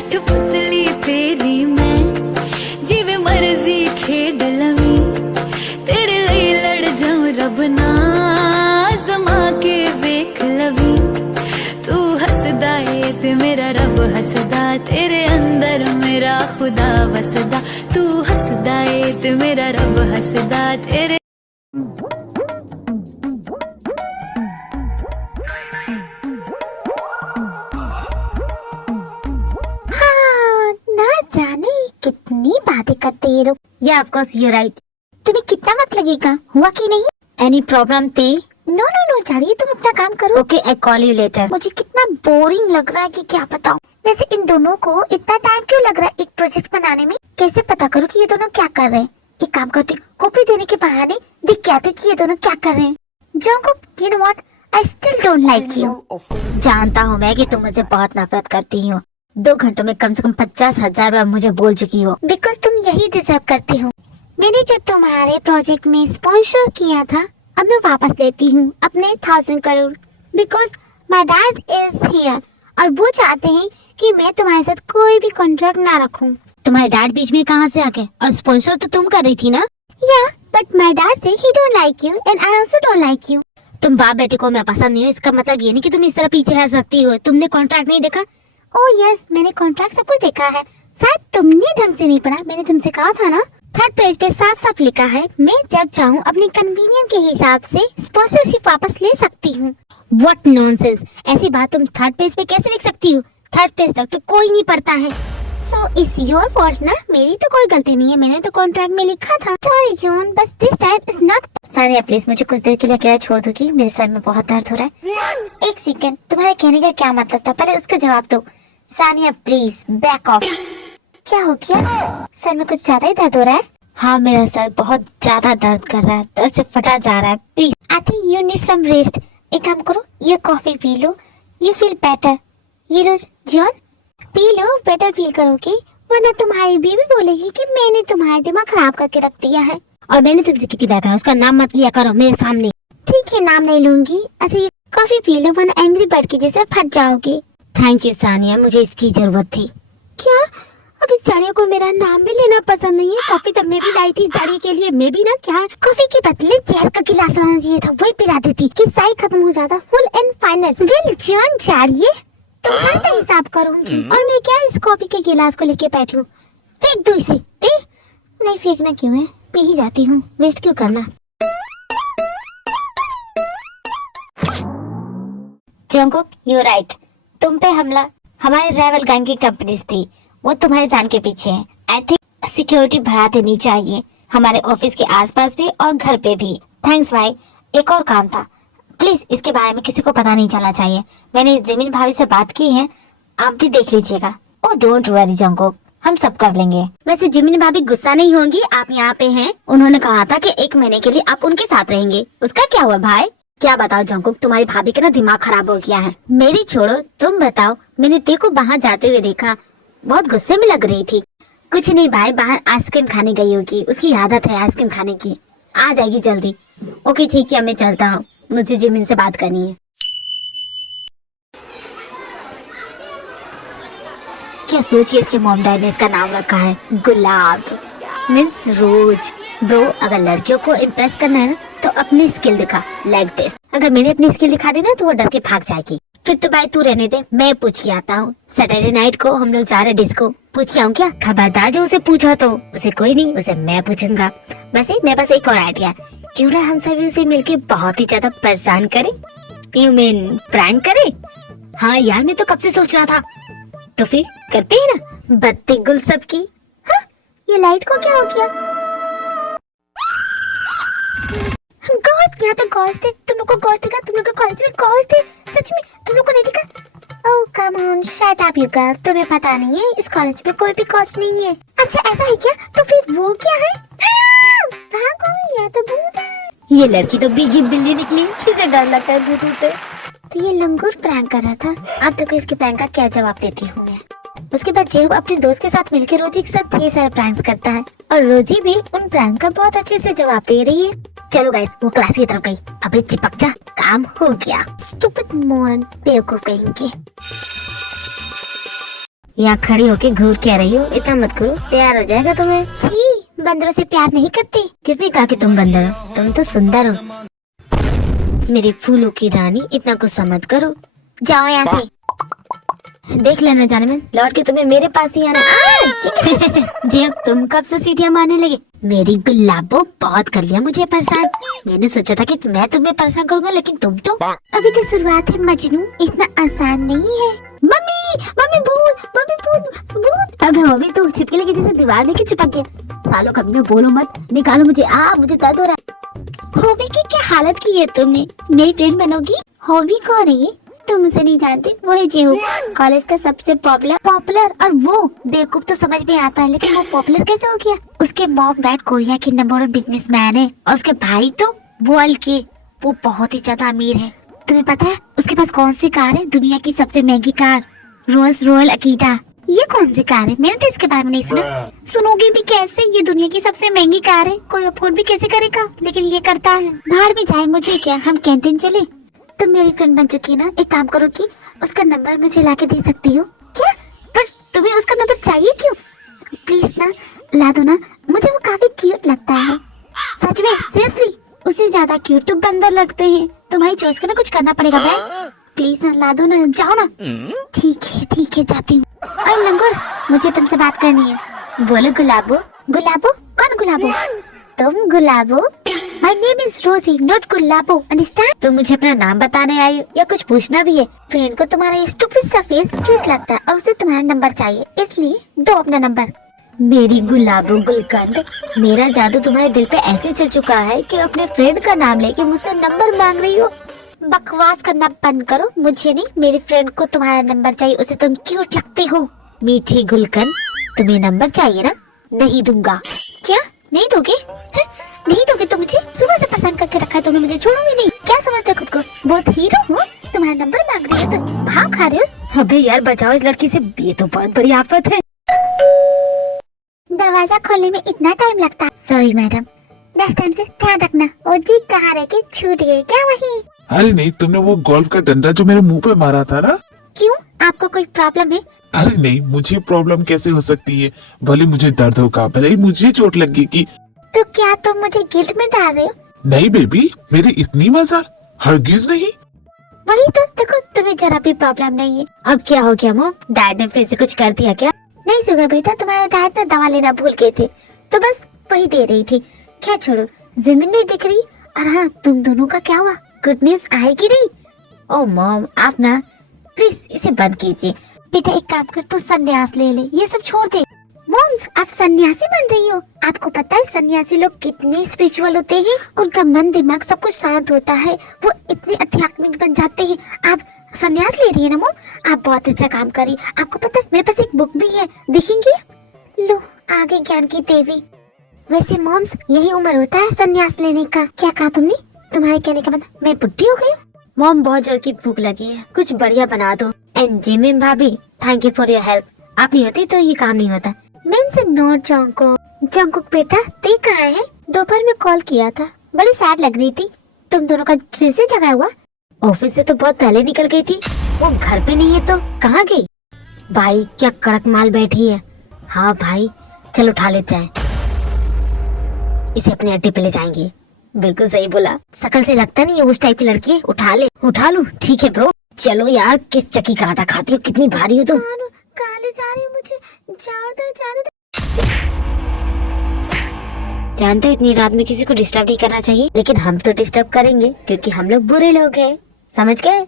कठपुतली तेरी मैं जिवे मर्जी खेड लवी तेरे लिए लड़ जाऊं रब ना जमा के वेख लवी तू हसदा है ते मेरा रब हसदा तेरे अंदर मेरा खुदा वसदा तू हसदा है ते मेरा रब हसदा तेरे जाने कितनी बातें करते ये लोग। या ऑफ कोर्स यू राइट। तुम्हें कितना वक्त लगेगा, हुआ कि नहीं? एनी प्रॉब्लम थी? नो नो नो जानिए, तुम अपना काम करो। Okay I call you later. मुझे कितना बोरिंग लग रहा है कि क्या बताऊं। वैसे इन दोनों को इतना टाइम क्यों लग रहा है एक प्रोजेक्ट बनाने में? कैसे पता करूं कि ये दोनों क्या कर रहे हैं? एक काम करती हूँ, कॉपी देने के बहाने दिख क्या कि ये दोनों क्या कर रहे हैं। Jungkook, you know what, I still don't like you. जानता हूँ मैं कि तुम मुझे बहुत नफरत करती हो। 2 घंटों में कम से कम 50,000 बार मुझे बोल चुकी हो। बिकॉज तुम यही डिजर्व करती हो। मैंने जो तुम्हारे प्रोजेक्ट में स्पॉन्सर किया था, अब मैं वापस लेती हूँ अपने 1000 crore. Because my dad is here और वो चाहते हैं कि मैं तुम्हारे साथ कोई भी कॉन्ट्रैक्ट ना रखूं। तुम्हारे डैड बीच में कहाँ से आ गए? और स्पॉन्सर तो तुम कर रही थी ना? या बट माई डैड से ही don't like you and I also don't like you. तुम बाप बेटे को मैं पसंद नहीं हूँ, इसका मतलब ये नहीं कि तुम इस तरह पीछे हट सकती हो। तुमने कॉन्ट्रैक्ट नहीं देखा? ओह यस, मैंने कॉन्ट्रैक्ट सब कुछ देखा है। शायद तुमने ढंग से नहीं पढ़ा। मैंने तुमसे कहा था ना, 3rd पेज पे साफ साफ लिखा है, मैं जब चाहूँ अपनी कन्वीनियंस के हिसाब से स्पॉन्सरशिप वापस ले सकती हूँ। व्हाट नॉनसेंस, ऐसी बात तुम 3rd पेज पे कैसे लिख सकती हो? 3rd पेज तक तो कोई नहीं पढ़ता है। सो इट्स योर फॉल्ट ना, मेरी तो कोई गलती नहीं है, मैंने तो कॉन्ट्रैक्ट में लिखा था। सॉरी जॉन, बस this time is not. Sania please मुझे कुछ देर के लिए अकेला छोड़ दोगी, मेरे सर में बहुत दर्द हो रहा है। एक सेकंड, तुम्हारे कहने का क्या मतलब था, पहले उसका जवाब दो। Sania please back of. क्या हो गया? सर में कुछ ज्यादा ही दर्द हो रहा है? हाँ मेरा सर बहुत ज्यादा दर्द कर रहा है, दर्द से फटा जा रहा है। Please I think you need some rest. एक काम करो, ये कॉफी पी लो, यू फील बेटर। ये लो जॉन, पी लो, बेटर फील करोगे, वरना तुम्हारी बीवी बोलेगी कि मैंने तुम्हारा दिमाग खराब करके रख दिया है। और मैंने तुमसे कितनी बार कहा उसका नाम मत लिया करो मेरे सामने। ठीक है, नाम नहीं लूंगी। अच्छा ये कॉफी पी लो, वरना एंग्री बर्ड की जैसे फट जाओगे। थैंक यू सानिया, मुझे इसकी जरूरत थी। क्या अब इस जाड़िया को मेरा नाम भी लेना पसंद नहीं है? कॉफी तब मैं भी लाई थी जाड़िया के लिए, मैं भी ना क्या कॉफी के बदले जहर का गिलास लाना चाहिए था, वही पिला देती कि साई खत्म हो जाता, full and final. Well John जाड़िए, तुम्हारा तो हिसाब करूंगी। और मैं क्या इस कॉफी के गिलास को लेके बैठी हूँ? फेंक दो इसे। नहीं फेंकना क्यों है, पी ही जाती हूँ, वेस्ट क्यों करना। जंगकुक यू राइट, तुम पे हमला हमारे राइवल गैंग की कंपनीज थी, वो तुम्हारे जान के पीछे है। आई थिंक सिक्योरिटी बढ़ा देनी चाहिए हमारे ऑफिस के आसपास भी और घर पे भी। थैंक्स भाई। एक और काम था, प्लीज इसके बारे में किसी को पता नहीं चलना चाहिए। मैंने जिमिन भाभी से बात की है, आप भी देख लीजिएगा। ओह डोंट वरी जंगकुक, हम सब कर लेंगे। वैसे जिमिन भाभी गुस्सा नहीं होंगी, आप यहाँ पे हैं। उन्होंने कहा था कि 1 महीने के लिए आप उनके साथ रहेंगे। उसका क्या हुआ भाई? क्या बताओ जंगकुक, तुम्हारी भाभी का ना दिमाग खराब हो गया है। मेरी छोड़ो, तुम बताओ। मैंने तेरे को बाहर जाते हुए देखा, बहुत गुस्से में लग रही थी। कुछ नहीं भाई, बाहर आइसक्रीम खाने गई होगी, उसकी आदत है आइसक्रीम खाने की। आ जाएगी जल्दी। ओके ठीक है, मैं चलता हूँ, मुझे जिमिन से बात करनी है। क्या सोचिए इसके मॉम डैड ने इसका नाम रखा है गुलाब मीन्स रोज। ब्रो अगर लड़कियों को इम्प्रेस करना है ना तो अपनी स्किल दिखा, लाइक दिस। अगर मैंने अपनी स्किल दिखा दी ना तो वो डर के भाग जाएगी। फिर तो भाई तू रहने दे, मैं पूछ के आता हूँ। सैटरडे नाइट को हम लोग जा रहे डिस्को, पूछ के आऊँ क्या? खबरदार जो उसे पूछा तो उसे कोई नहीं, उसे मैं पूछूंगा। वैसे मेरे पास एक और आइडिया, क्यों ना हम सभी से मिलके बहुत ही ज्यादा परेशान करे। यू मीन प्रैंक करे? हाँ यार मैं तो कब से सोच रहा था। तो फिर करते हैं ना, बत्ती गुल सबकी। हाँ, ये लाइट को क्या हो गया? गोश्त, यहाँ पे गोश्त है। तुम लोग को गोश्त दिखा? तुम लोग के कॉलेज में गोश्त है? सच में तुम लोग को नहीं दिखा? Oh come on, shut up you girl, तुम्हें पता नहीं है इस कॉलेज में कोई भी गोश्त नहीं है। अच्छा ऐसा है क्या? तो फिर वो क्या है? भागो, ये तो भूत है। ये लड़की तो बिगी बिल्ली निकली, किसे डर लगता है भूतों से। तो ये लंगूर प्रैंक कर रहा था। अब देखो इसके प्रैंक का क्या जवाब देती हूँ मैं। उसके बाद जेब अपने दोस्त के साथ मिलकर रोजी के साथ ढेर सारे प्रैंक्स करता है और रोजी भी उन प्रैंक का बहुत अच्छे से जवाब दे रही है। चलो गाइस, वो क्लास की तरफ गई। अबे चिपक जा, काम हो गया। स्टूपिड मोरन, बेवकूफ कहेंगे। यहाँ खड़ी होके घूर क्या रही हो? इतना मत करो, प्यार हो जाएगा तुम्हें। छी, बंदरों से प्यार नहीं करती। किसने कहा कि तुम बंदर हो? तुम तो सुंदर हो। मेरी फूलों की रानी, इतना गुस्सा मत करो। जाओ यहाँ से। देख लेना जाने में, लौट के तुम्हें मेरे पास ही आना। जी, अब तुम कब से सीटियां मारने लगे? मेरी गुलाबो, बहुत कर लिया मुझे परेशान। मैंने सोचा था कि मैं तुम्हें परेशान करूंगा, लेकिन तुम तो अभी तो शुरुआत है मजनू, इतना आसान नहीं है। मम्मी, मम्मी भूत, मम्मी भूत, भूत। अबे अभी तो छिपकली की जैसे दीवार में क्यों चिपक गया? सालों कभी ना बोलो मत, निकालो मुझे। मुझे दर्द हो रहा है। हॉबी की क्या हालत की है तुमने? मेरी फ्रेंड बनोगी? हॉबी कौन है ये? तुम उसे नहीं जानते, वो है जेहू, कॉलेज का सबसे पॉपुलर और वो बेवकूफ। तो समझ में आता है, लेकिन वो पॉपुलर कैसे हो गया? उसके मॉम डैड कोरिया के नंबर 1 बिजनेसमैन है और उसके भाई तो वर्ल्ड के, वो बहुत ही ज्यादा अमीर है। तुम्हें पता है उसके पास कौन सी कार है? दुनिया की सबसे महंगी कार, रोल्स रॉयल अकीटा। ये कौन सी कार है? मैंने तो इसके बारे में नहीं सुना। सुनोगे भी कैसे? ये दुनिया की सबसे महंगी कार है, कोई अफोर्ड भी कैसे करेगा, लेकिन ये करता है। बाहर में जाए मुझे क्या, हम कैंटीन चले? तुम मेरी फ्रेंड बन चुकी है ना, एक काम करो कि उसका नंबर मुझे लाके दे सकती हो क्या? पर तुम्हें उसका नंबर चाहिए क्यों? प्लीज ना, ला दो ना, मुझे वो काफी क्यूट लगता है। सच में, सीरियसली, उससे ज्यादा क्यूट तो बंदर लगते हैं। तुम्हारी चॉइस का ना कुछ करना पड़ेगा भाई। प्लीज ना, ला दो ना, जाओ ना। ठीक है, जाती हूँ। अरे लंगूर, मुझे तुमसे बात करनी है। बोलो गुलाबो। गुलाबो? कौन गुलाबो? तुम गुलाबो? माय नेम इज रोजी, नॉट गुलाबो, अंडरस्टैंड? तुम मुझे अपना नाम बताने आई हो या कुछ पूछना भी है? फ्रेंड को तुम्हारा स्टूपिड सा फेस क्यूट लगता है और उसे तुम्हारा नंबर चाहिए, इसलिए दो अपना नंबर। मेरी गुलाबो गुलकंद, मेरा जादू तुम्हारे दिल पे ऐसे चल चुका है कि अपने फ्रेंड का नाम लेके मुझसे नंबर मांग रही हो। बकवास करना बंद करो। मुझे नहीं, मेरी फ्रेंड को तुम्हारा नंबर चाहिए, उसे तुम क्यूट लगती हो। मीठी गुलकंद, तुम्हें नंबर चाहिए ना? नहीं दूंगा। क्या नहीं दोगे? नहीं दोगे तो मुझे? सुबह से पसंद करके रखा है तुमने मुझे, छोड़ूंगी नहीं। क्या समझते खुद को, बहुत हीरो हो? तुम्हारा नंबर मांग रही हो तो भाव खा रहे हो? अबे यार, बचाओ इस लड़की से, ये तो बहुत बड़ी आफत है। दरवाजा खोलने में इतना टाइम लगता है। सॉरी मैडम, नेक्स्ट टाइम से ध्यान रखना। ओ जी, कहाँ रह के छूट गए क्या वही? अरे नहीं, तुमने वो गोल्फ का डंडा जो मेरे मुंह पे मारा था ना। क्यों, आपको कोई प्रॉब्लम है? अरे नहीं, मुझे प्रॉब्लम कैसे हो सकती है? भले मुझे दर्द होगा, भले ही मुझे चोट लगी कि। तो क्या तुम मुझे गिल्ट में डाल रहे हो? नहीं बेबी, मेरी इतनी मजाक हरगिज नहीं। वही तो, देखो तुम्हें जरा भी प्रॉब्लम नहीं है। अब क्या हो गया मॉम? डैड ने फिर से कुछ कर दिया क्या? नहीं सुगर बेटा, तुम्हारे डैड ने दवा लेना भूल गए थे, तो बस वही दे रही थी। क्या छोड़ो, जमीन नहीं दिख रही। और हाँ, तुम दोनों का क्या हुआ? गुड न्यूज आएगी नहीं? ओ मॉम, आप ना प्लीज इसे बंद कीजिए। बेटा एक काम कर, तू संन्यास ले ले, ये सब छोड़ दे। मॉम्स, आप सन्यासी बन रही हो? आपको पता है सन्यासी लोग कितने स्पिरिचुअल होते हैं? उनका मन दिमाग सब कुछ शांत होता है, वो इतने आध्यात्मिक बन जाते हैं। आप सन्यास ले रही है ना मॉम? आप बहुत अच्छा काम करी। आपको पता है मेरे पास एक बुक भी है, देखेंगे? लो, आगे ज्ञान की देवी। वैसे मॉम्स, यही उम्र होता है सन्यास लेने का। क्या कहा तुमने? तुम्हारे कहने का मतलब मैं बुढ़ी हो गई? मॉम, बहुत जोर की भूख लगी है, कुछ बढ़िया बना दो। एंड जिमिन भाभी, thank you for your help. आप नहीं होती तो ये काम नहीं होता। नोट जंकुक बेटा, ते कहाँ है? दोपहर में कॉल किया था, बड़ी सैड लग रही थी। तुम दोनों का फिर से झगड़ा हुआ? ऑफिस से तो बहुत पहले निकल गई थी, वो घर पे नहीं है तो कहाँ गई? भाई क्या कड़क माल बैठी है। हाँ भाई, चलो उठा लेते हैं इसे, अपने अड्डे पे ले जाएंगे। बिल्कुल सही बोला, शकल से लगता नहीं है उस टाइप की लड़की है। उठा ले। उठा लूं? ठीक है ब्रो। चलो यार, किस चक्की का आटा खाती हो, कितनी भारी हो तुम। कहाँ ले जा रही हो मुझे? जाने दो। जानते हो, इतनी रात में किसी को डिस्टर्ब नहीं करना चाहिए, लेकिन हम तो डिस्टर्ब करेंगे क्योंकि हम लोग बुरे लोग हैं, समझ गए?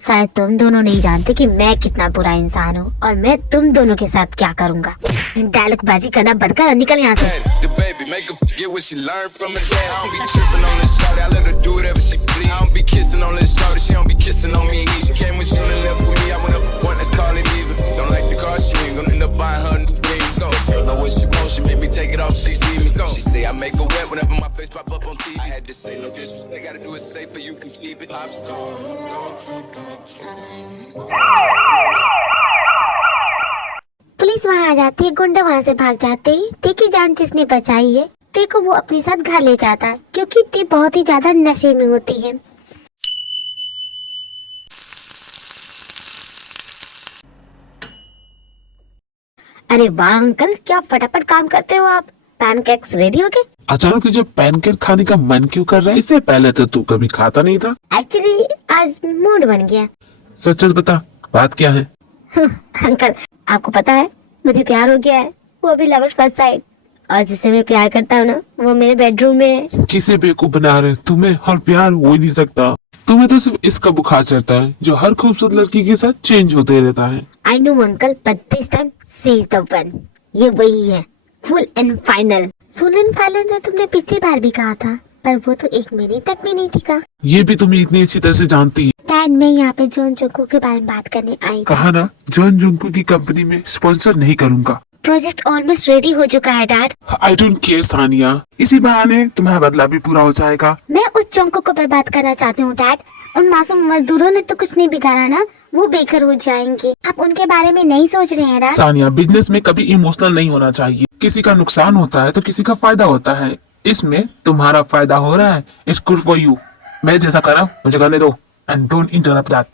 शायद तुम दोनों नहीं जानते कि मैं कितना बुरा इंसान हूँ और मैं तुम दोनों के साथ क्या करूँगा। डायलॉग बाजी करना बढ़कर और निकल यहाँ से। Make her forget what she learned from her dad. I don't be tripping on this shorty, I let her do whatever she please. I don't be kissing on this shorty, she don't be kissing on me. She came with you and left with me, I went up one, let's call it even. Don't like the car, she ain't gonna end up buying her new things. Go, don't know what she wants, she make me take it off, she see me. Go, she say I make her wet whenever my face pop up on TV. I had to say no disrespect, gotta do it safer, you can keep it. Pop star. Police वहाँ आ जाती है, गुंडा वहाँ से भाग जाते हैं। तेरी जान जिसने बचाई है, तेरे को वो अपने साथ घर ले जाता है क्योंकि ते बहुत ही ज्यादा नशे में होती है। अरे वाह अंकल, क्या फटाफट काम करते हो आप। पैनकेक्स रेडी हो गए? अचानक तुझे पैनकेक खाने का मन क्यों कर रहा है? इससे पहले तो तू कभी खाता नहीं था। एक्चुअली आज मूड बन गया। सच सच बता, बात क्या है? अंकल आपको पता है मुझे प्यार हो गया है, वो भी लव एट फर्स्ट साइट। और जिसे मैं प्यार करता हूँ ना, वो मेरे बेडरूम में है। किसे बेवकूफ बना रहे तुम्हें? और प्यार हो ही नहीं सकता। तुम्हें तो सिर्फ इसका बुखार चढ़ता है जो हर खूबसूरत लड़की के साथ चेंज होते रहता है। I know uncle, but this time she is the one. ये वही है, full and final. Full and final तो तुमने पिछली बार भी कहा था, पर वो तो 1 महीने तक भी नहीं टिका। ये भी तुम्हें इतनी अच्छी तरह से जानती है। डैड, मैं यहाँ पे जॉन जोंको के बारे में बात करने आई थी। कहा ना, जॉन जुंकू की कंपनी में स्पॉन्सर नहीं करूँगा। प्रोजेक्ट ऑलमोस्ट रेडी हो चुका है dad. I don't care Sania, इसी बहाने तुम्हारा बदला भी पूरा हो जाएगा। मैं उस जोंको को बर्बाद करना चाहती हूँ डैड। उन मासूम मजदूरों ने तो कुछ नहीं बिगाड़ा ना, वो बेघर हो जाएंगे। आप उनके बारे में नहीं सोच रहे हैं डैड? सानिया, बिजनेस में कभी इमोशनल नहीं होना चाहिए। किसी का नुकसान होता है तो किसी का फायदा होता है। इसमें तुम्हारा फायदा हो रहा है, इट्स गुड फॉर यू। मैं जैसा कर रहा हूं मुझे करने दो, एंड डोंट इंटरप्ट दैट।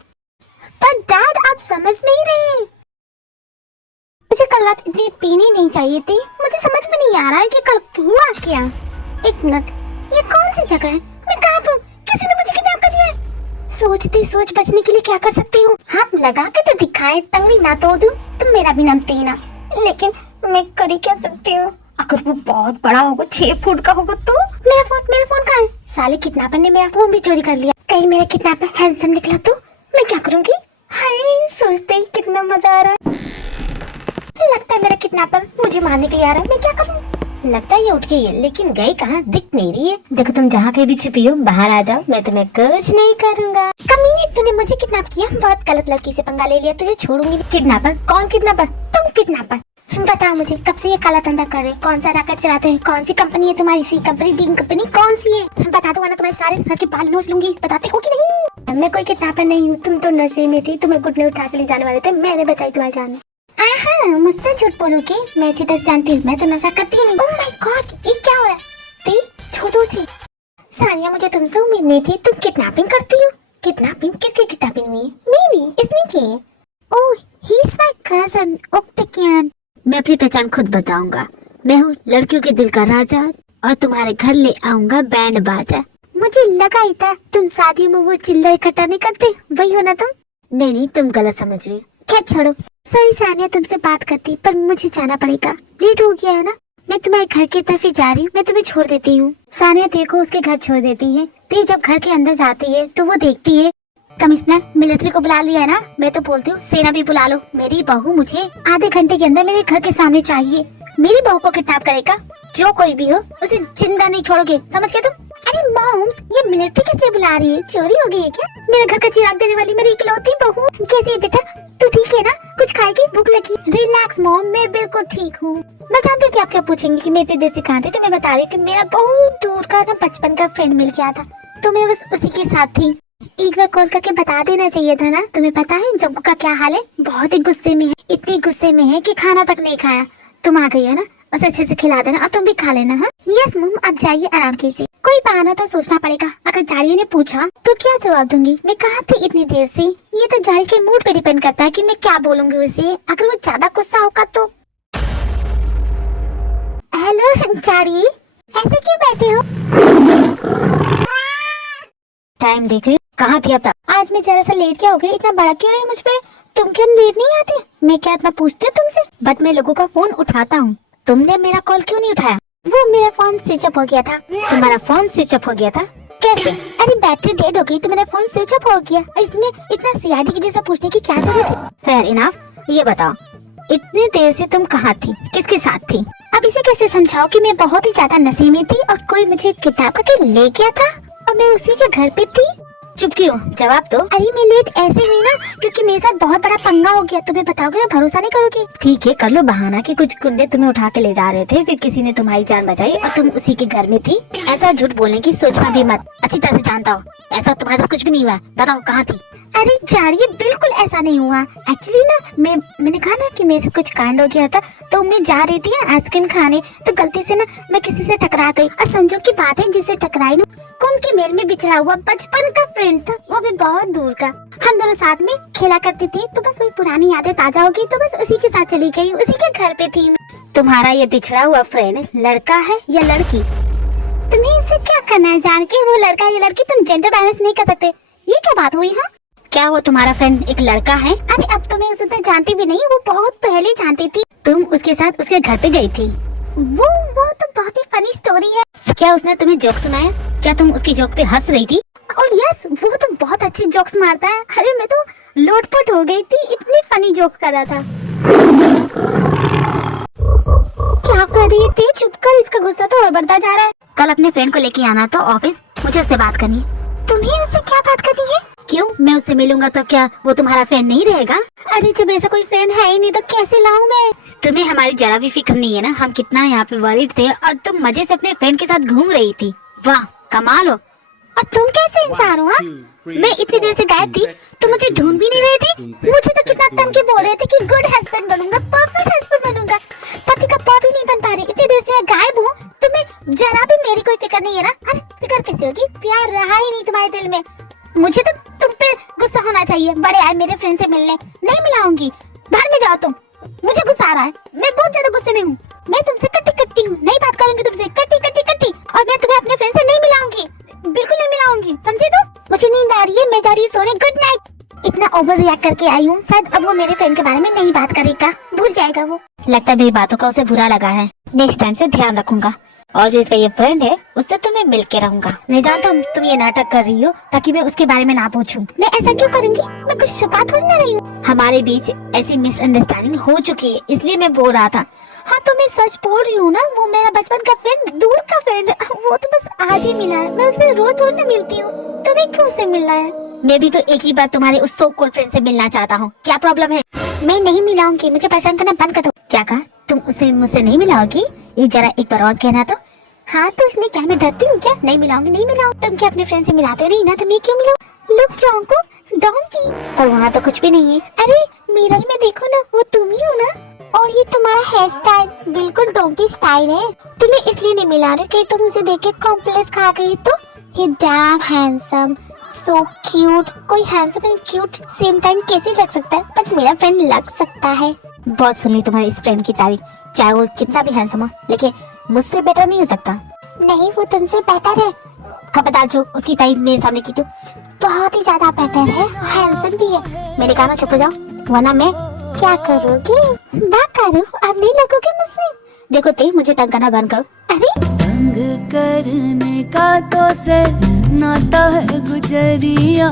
पर डैड आप समझ नहीं रहे। मुझे कल रात इतनी पीनी नहीं चाहिए थी। मुझे समझ में नहीं आ रहा है कि कल हुआ क्या। एक मिनट, ये कौन सी जगह है? मैं कहाँ पे हूँ? किसी ने मुझे किडनैप कर लिया है। सोचती सोच बचने के लिए क्या कर सकती हूँ? हाथ लगा के तो दिखाए, तंगड़ी ना तोड़ दूँ तो मेरा भी नाम तीना। लेकिन मैं कर ही क्या सकती हूँ? अगर वो बहुत बड़ा होगा, 6 फुट का होगा तो? मेरा फोन कहाँ है? साले किडनैपर ने मेरा फोन भी चोरी कर लिया। कहीं मेरा किडनैपर हैंडसम निकला तो मैं क्या करूँगी? हाय, सोचते ही कितना मजा आ रहा है। लगता है मेरा किडनैपर मुझे मारने के लिए आ रहा है। मैं क्या करूँ? लगता है ये उठ गई है, लेकिन गई कहाँ? दिख नहीं रही है। देखो तुम जहाँ कहीं भी छिपी हो, बाहर आ जाओ, मैं तुम्हें कुछ नहीं करूँगा। कमीने, तूने मुझे किडनैप किया। बहुत गलत लड़की से पंगा ले लिया, तुझे छोड़ूंगी नहीं। किडनैपर? कौन किडनैपर? तुम किडनैपर। बताओ मुझे, कब से ये काला धंधा कर रहे? कौन सा रैकेट चलाते हैं? कौन सी कंपनी है तुम्हारी? सी कंपनी, डी कंपनी, कौन सी है? बता दो वरना तुम्हारे सारे सर के बाल नोच लूंगी। बताते हो कि नहीं? मैं कोई किडनैपर नहीं हूँ। तुम तो नशे में थी, तुम्हें गुटने उठा के ले जाने वाले थे, मैंने बचाई तुम्हारी जान। मुझसे झूठ बोलोगे? मैं अच्छी तरह जानती हूँ, मैं तो नशा करती नहीं। ओह माय गॉड, ये क्या हो रहा है? छोड़ो सी। सानिया, मुझे तुमसे उम्मीद नहीं थी। तुम किडनैपिंग करती हो? किडनैपिंग? किसकी किडनैपिंग हुई है? मेरी। इसने की है? ओह, ही इज माय कजन ओक्तिकियान। मैं अपनी पहचान खुद बताऊंगा। मैं हूँ लड़कियों के दिल का राजा, और तुम्हारे घर ले आऊंगा बैंड बाजा। मुझे लगा ही था तुम शादियों में वो चिल्ला इकट्ठा नहीं करते, वही हो ना तुम? नहीं, तुम गलत समझ रही हो। खैर छोड़ो। सॉरी सानिया, तुमसे बात करती, पर मुझे जाना पड़ेगा, लेट हो गया है ना। मैं तुम्हारे घर की तरफ ही जा रही हूँ, मैं तुम्हें छोड़ देती हूँ। सानिया देखो, उसके घर छोड़ देती है। ती जब घर के अंदर जाती है तो वो देखती है कमिश्नर मिलिट्री को बुला लिया है ना। मैं तो बोलती हूँ सेना भी बुला लो। मेरी बहू मुझे आधे घंटे के अंदर मेरे घर के सामने चाहिए। मेरी बहू को किडनैप करेगा जो कोई भी हो, उसे जिंदा नहीं छोड़ोगे, समझ गए तुम? अरे मॉम्स, ये मिलिट्री किसने बुला रही है? चोरी हो गई है क्या? मेरे घर का चिराग देने वाली मेरी इकलौती बहू। कैसी है बेटा? तू ठीक है ना? कुछ खाएगी? भूख लगी? रिलैक्स मॉम, मैं बिल्कुल ठीक हूँ। मैं जानती हूँ कि आप क्या पूछेंगे कि मैं इतनी देर से कहाँ थी, तो मैं बता रही हूँ कि मेरा बहुत दूर का ना बचपन का फ्रेंड मिल गया था, तो मैं बस उसी के साथ थी। एक बार कॉल करके बता देना चाहिए था ना। तुम्हें पता है जंकू का क्या हाल है? बहुत ही गुस्से में है, इतनी गुस्से में है कि खाना तक नहीं खाया। तुम आ गई है ना, उसे अच्छे से खिला देना और तुम भी खा लेना। हाँ यस मॉम, अब जाइए आराम कीजिए। कोई बहाना तो सोचना पड़ेगा। अगर जाड़िया ने पूछा तो क्या जवाब दूंगी? मैं कहाँ थी इतनी देर से? ये तो जाड़ी के मूड पे डिपेंड करता है कि मैं क्या बोलूंगी उसे। अगर वो ज्यादा गुस्सा होगा तो। हेलो जाड़ी, ऐसे क्यों बैठे हो? टाइम देख रही, कहाँ थी अब तक? आज मैं जरा सा लेट क्या हो गई? इतना बड़ा क्यों रही मुझ पे? तुम क्या लेट नहीं आते? मैं क्या इतना पूछती हूँ तुमसे? बट मैं लोगों का फोन उठाता हूँ, तुमने मेरा कॉल क्यों नहीं उठाया? वो मेरा फोन स्विच ऑफ हो गया था। तुम्हारा फोन स्विच ऑफ हो गया था? कैसे? अरे बैटरी डेड हो गई तो मेरा फोन स्विच ऑफ हो गया। इसमें इतना सीआईडी की जैसा पूछने की क्या जरूरत है? Fair enough. ये बताओ, इतनी देर से तुम कहाँ थी, किसके साथ थी? अब इसे कैसे समझाओ कि मैं बहुत ही ज्यादा नशे में थी और कोई मुझे किडनैप करके ले गया था और मैं उसी के घर पे थी? चुप क्यों? जवाब दो। अरे मैं लेट ऐसे हुई ना क्योंकि मेरे साथ बहुत बड़ा पंगा हो गया। तुम्हें बताओगे या भरोसा नहीं करोगे? ठीक है, कर लो बहाना कि कुछ गुंडे तुम्हें उठा के ले जा रहे थे, फिर किसी ने तुम्हारी जान बचाई और तुम उसी के घर में थी। ऐसा झूठ बोलने की सोचना भी मत, अच्छी तरह से जानता हो ऐसा तुम्हारे साथ कुछ भी नहीं हुआ। बताओ कहाँ थी? अरे जाड़िए, बिल्कुल ऐसा नहीं हुआ। एक्चुअली ना मैंने कहा ना कि मेरे से कुछ कांड हो गया था, तो मैं जा रही थी आइसक्रीम खाने, तो गलती से ना मैं किसी से टकरा गई। और संजोग की बात है, जिससे टकराई ना कौन के मेल में बिछड़ा हुआ बचपन का फ्रेंड था, वो भी बहुत दूर का। हम दोनों साथ में खेला करती थी, तो बस वही पुरानी यादें ताजा हो गई, तो बस उसी के साथ चली गई, उसी के घर पे थी। तुम्हारा ये बिछड़ा हुआ फ्रेंड लड़का है या लड़की? तुम्हें इससे क्या करना है जान के वो लड़का या लड़की? तुम जेंडर बैलेंस नहीं कर सकते, ये क्या बात हुई? हाँ, क्या वो तुम्हारा फ्रेंड एक लड़का है? अरे अब तो मैं उसे तो जानती भी नहीं, वो बहुत पहले जानती थी। तुम उसके साथ उसके घर पे गई थी। वो तो बहुत ही फनी स्टोरी है। क्या उसने तुम्हें जोक सुनाया? क्या तुम उसकी जोक पे हंस रही थी? और यस, वो तो बहुत अच्छी जोक्स मारता है। अरे मैं तो लोटपोट हो गई थी, इतनी फनी जोक कर रहा था। क्या कर रही थी? चुप कर, इसका गुस्सा तो और बढ़ता जा रहा है। कल अपने फ्रेंड को लेके आना तो ऑफिस, मुझे उससे बात करनी। तुम्हें उससे क्या बात करनी है? क्यों, मैं उससे मिलूंगा तो क्या वो तुम्हारा फ्रेंड नहीं रहेगा? अरे जब ऐसा कोई फ्रेंड है ही नहीं तो कैसे लाऊं मैं? तुम्हें हमारी जरा भी फिक्र नहीं है ना, हम कितना यहाँ पे वरीड थे और तुम मजे से अपने फ्रेंड के साथ घूम रही थी। वाह, कमाल हो। और तुम कैसे इंसान हो? मैं इतनी देर से गायब थी, तुम मुझे ढूंढ भी नहीं रहे थे। मुझे तो कितना तन के बोल रहे थे कि गुड हस्बैंड बनूंगा, परफेक्ट हस्बैंड बनूंगा, पति का पा भी नहीं बन पा रही। इतनी देर से मैं गायब हूँ, तुम्हें जरा भी मेरी कोई फिक्र नहीं है ना? अरे फिक्र कैसे होगी, प्यार रहा ही नहीं तुम्हारे दिल में। मुझे तो तुम पे गुस्सा होना चाहिए। बड़े आए मेरे फ्रेंड से मिलने, नहीं मिलाऊंगी, बाहर में जाओ तुम। मुझे गुस्सा आ रहा है, मैं बहुत ज्यादा गुस्से में हूँ। मैं तुमसे कट्टी हूँ, नहीं बात करूंगी तुमसे, कट्टी। और मैं तुम्हें अपने फ्रेंड से नहीं मिलाऊंगी, बिल्कुल नहीं मिलाऊंगी, समझे तुम? मुझे नींद आ रही है, मैं जा रही हूँ सोने। Good night. इतना ओवर रिएक्ट करके आई हूँ, शायद अब वो मेरे फ्रेंड के बारे में नहीं बात करेगा, भूल जाएगा वो। लगता है मेरी बातों का उसे बुरा लगा है। नेक्स्ट टाइम से ध्यान रखूंगा। और जो इसका ये फ्रेंड है, उससे तो मैं मिल के रहूंगा। मैं जानता हूँ तुम ये नाटक कर रही हो ताकि मैं उसके बारे में ना पूछूं। मैं ऐसा क्यों करूंगी? मैं कुछ छुपा थोड़ी ना रही हूँ। हमारे बीच ऐसी मिसअंडरस्टैंडिंग हो चुकी है, इसलिए मैं बोल रहा था। हाँ तो मैं सच बोल रही हूँ ना, वो मेरा बचपन का फ्रेंड, दूर का फ्रेंड, वो तो बस आज ही मिला है। मैं उससे रोज थोड़ी ना मिलती हूँ, तुम्हें क्यों उससे मिलना है? मैं भी तो एक ही बार तुम्हारे उस सो कॉल्ड फ्रेंड से मिलना चाहता हूँ, क्या प्रॉब्लम है? मैं नहीं मिलाऊंगी, मुझे परेशान करना बंद कर दो। क्या कहा? तुम उसे मुझसे नहीं मिलाओगी? ये जरा एक बार और कहना तो। हाँ तो इसमें क्या, मैं डरती हूँ क्या? नहीं मिलाऊंगी, नहीं मिलाऊं। तुम क्या अपने फ्रेंड से मिलाते नहीं ना, तो मैं क्यों मिलाऊं? लुक जाऊं को डोंकी, और वहाँ तो कुछ भी नहीं है। अरे मिरर में देखो ना, वो तुम ही हो ना? और ये तुम्हारा हेयर स्टाइल बिल्कुल डोंकी स्टाइल है। तुम्हें इसलिए नहीं मिला रहे कि तुम उसे देख के कॉम्प्लेक्स खा गई तो। ही डैम हैंडसम, सो क्यूट। कोई handsome and cute same time कैसे लग सकता है? बट मेरा फ्रेंड लग सकता है। बहुत सुन ली तुम्हारे इस फ्रेंड की तारीफ, चाहे वो कितना भी हैंडसम हो, लेकिन मुझसे बेटर नहीं हो सकता। नहीं, वो तुमसे बेटर है। खबरदार जो उसकी तारीफ मेरे सामने की तो बहुत ही ज्यादा बेटर है, हैंडसम भी है। मैंने कहा ना चुप हो जाओ, वरना मैं क्या करोगे? बात करो, अब नहीं लगोगे मुझसे। देखो ते मुझे तंग करना बंद करो। अरे तंग करने का तो से नाता है गुजरिया।